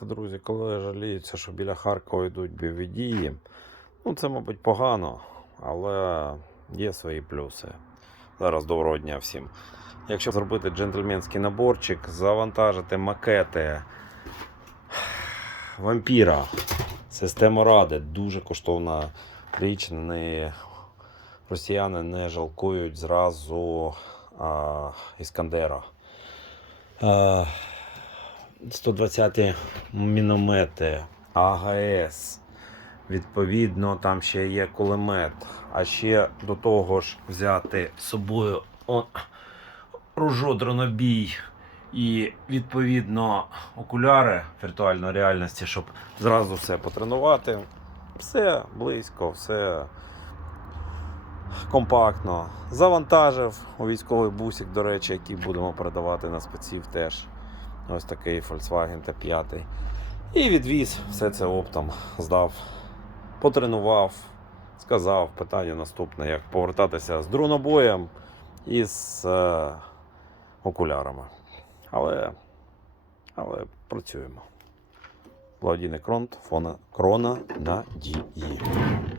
Друзі, коли жаліються, що біля Харкова йдуть бойові дії, ну це, мабуть, погано, але є свої плюси. Зараз доброго дня всім. Якщо зробити джентльменський наборчик, завантажити макети вампіра, систему ради, дуже коштовна річ. Не, росіяни не жалкують зразу а, Іскандера. А, 120 міномети, АГС. Відповідно, там ще є кулемет. А ще до того ж взяти з собою о, ружо дронобій і відповідно окуляри віртуальної реальності, щоб зразу все потренувати. Все близько, все компактно. Завантажив у військовий бусик, до речі, який будемо передавати на спеців теж. Ось такий Volkswagen T5. І відвіз все це оптом, здав, потренував, сказав питання наступне, як повертатися з дронобоєм і з е, окулярами. Але, але працюємо. Благодійний кронт, фона, крона надії.